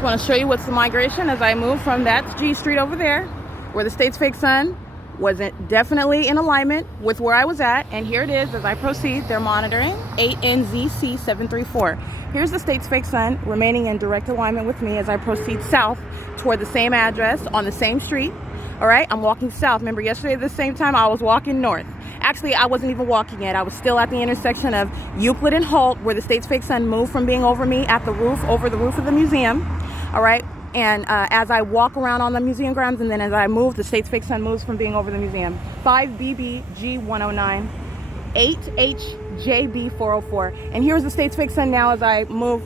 just want to show you what's the migration as I move from that G Street over there, where the state's fake sun wasn't definitely in alignment with where I was at. And here it is as I proceed. They're monitoring 8NZC734. Here's the state's fake sun remaining in direct alignment with me as I proceed south toward the same address on the same street. All right, I'm walking south. Remember yesterday at the same time I was walking north. Actually, I wasn't even walking yet. I was still at the intersection of Euclid and Holt, where the state's fake sun moved from being over me at the roof, over the roof of the museum. All right. And as I walk around on the museum grounds, and then as I move, the state's fake sun moves from being over the museum. 5BBG109, 8HJB404. And here's the state's fake sun now as I move,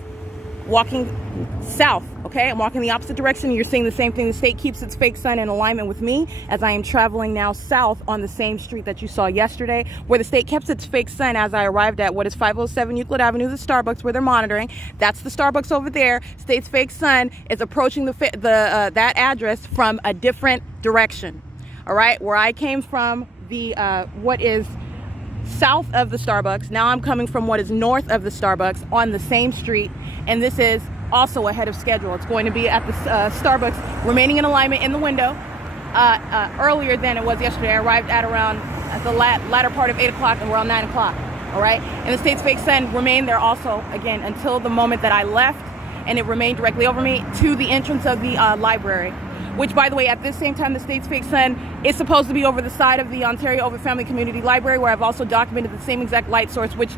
walking south. Okay, I'm walking the opposite direction. You're seeing the same thing. The state keeps its fake sun in alignment with me as I am traveling now south on the same street that you saw yesterday, where the state kept its fake sun as I arrived at what is 507 Euclid Avenue, the Starbucks, where they're monitoring. That's the Starbucks over there. State's fake sun is approaching that address from a different direction. All right, where I came from, the what is south of the Starbucks. Now I'm coming from what is north of the Starbucks on the same street, and this is also ahead of schedule. It's going to be at the Starbucks, remaining in alignment in the window earlier than it was yesterday. I arrived at around the latter part of 8 o'clock and around 9 o'clock. All right, and the state's fake sun remained there also, again, until the moment that I left, and it remained directly over me to the entrance of the library, which, by the way, at this same time, the state's fake sun is supposed to be over the side of the Ontario Over Family Community Library, where I've also documented the same exact light source, which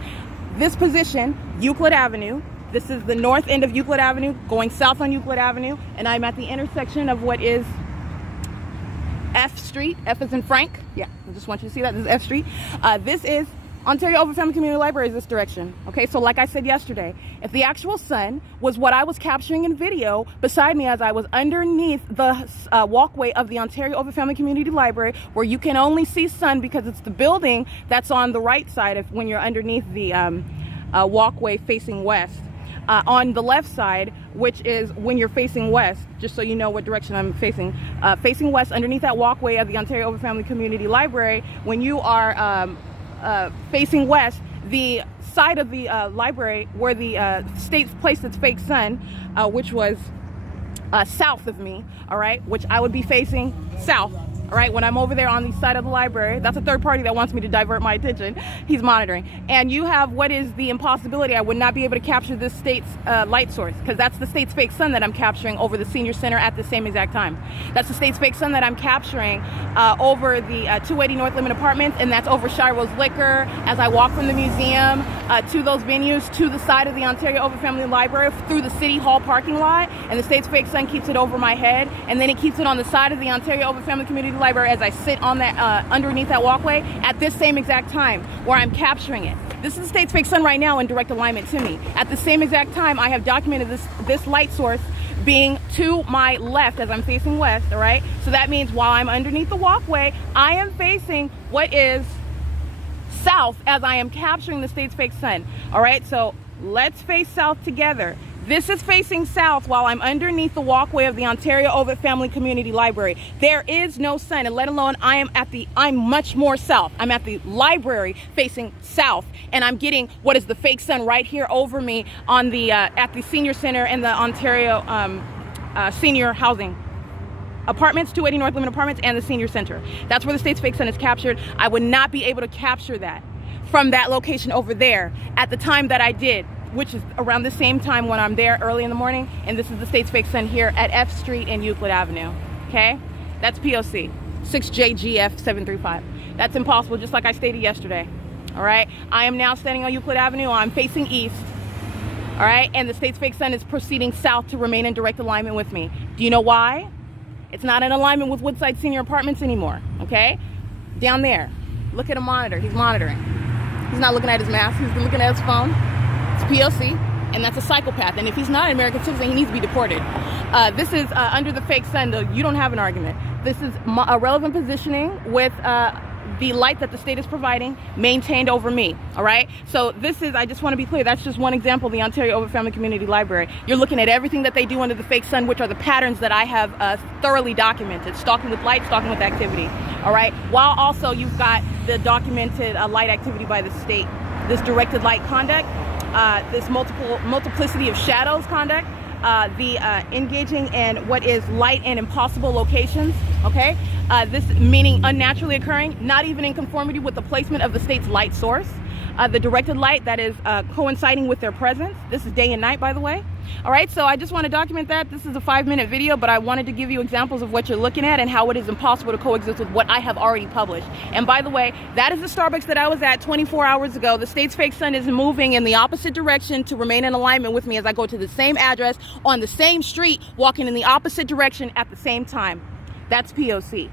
this position, Euclid Avenue, this is the north end of Euclid Avenue, going south on Euclid Avenue, and I'm at the intersection of what is F Street. F is in Frank. Yeah, I just want you to see that. This is F Street. This is Ontario Over Family Community Library, is this direction. Okay, so like I said yesterday, if the actual sun was what I was capturing in video beside me as I was underneath the walkway of the Ontario Over Family Community Library, where you can only see sun because it's the building that's on the right side of when you're underneath the walkway facing west. On the left side, which is when you're facing west, just so you know what direction I'm facing, facing west underneath that walkway of the Ontario Over Family Community Library, when you are facing west, the side of the library where the state's placed its fake sun, which was south of me, all right, which I would be facing south. All right, when I'm over there on the side of the library, that's a third party that wants me to divert my attention. He's monitoring. And you have what is the impossibility. I would not be able to capture this state's light source, because that's the state's fake sun that I'm capturing over the senior center at the same exact time. That's the state's fake sun that I'm capturing over the 280 North Limit Apartments, and that's over Shiro's Liquor as I walk from the museum to those venues, to the side of the Ontario Over Family Library, through the City Hall parking lot, and the state's fake sun keeps it over my head, and then it keeps it on the side of the Ontario Over Family Community Library as I sit on that underneath that walkway at this same exact time where I'm capturing it. This is the state's fake sun right now in direct alignment to me. At the same exact time, I have documented this light source being to my left as I'm facing west, all right? So that means while I'm underneath the walkway, I am facing what is south as I am capturing the state's fake sun, all right? So let's face south together. This is facing south while I'm underneath the walkway of the Ontario Over Family Community Library. There is no sun, and let alone I'm much more south. I'm at the library facing south, and I'm getting what is the fake sun right here over me on the at the senior center and the Ontario senior housing apartments, 280 North Limit Apartments, and the senior center. That's where the state's fake sun is captured. I would not be able to capture that from that location over there at the time that I did, which is around the same time when I'm there early in the morning, and this is the state's fake sun here at F Street and Euclid Avenue, okay? That's P.O.C. 6JGF735. That's impossible, just like I stated yesterday, all right? I am now standing on Euclid Avenue. I'm facing east, all right? And the state's fake sun is proceeding south to remain in direct alignment with me. Do you know why? It's not in alignment with Woodside Senior Apartments anymore, okay? Down there, look at a monitor. He's monitoring. He's not looking at his mask. He's looking at his phone. It's P.O.C., and that's a psychopath. And if he's not an American citizen, he needs to be deported. This is under the fake sun, though. You don't have an argument. This is a relevant positioning with the light that the state is providing maintained over me, all right? So this is, I just want to be clear, that's just one example of the Ontario Over Family Community Library. You're looking at everything that they do under the fake sun, which are the patterns that I have thoroughly documented. Stalking with light, stalking with activity, all right? While also you've got the documented light activity by the state, this directed light conduct, this multiplicity of shadows conduct, engaging in what is light and impossible locations, okay? This meaning unnaturally occurring, not even in conformity with the placement of the state's light source. The directed light that is coinciding with their presence. This is day and night, by the way. All right, so I just want to document that. This is a 5-minute video, but I wanted to give you examples of what you're looking at and how it is impossible to coexist with what I have already published. And by the way, that is the Starbucks that I was at 24 hours ago. The state's fake sun is moving in the opposite direction to remain in alignment with me as I go to the same address on the same street, walking in the opposite direction at the same time. That's P.O.C.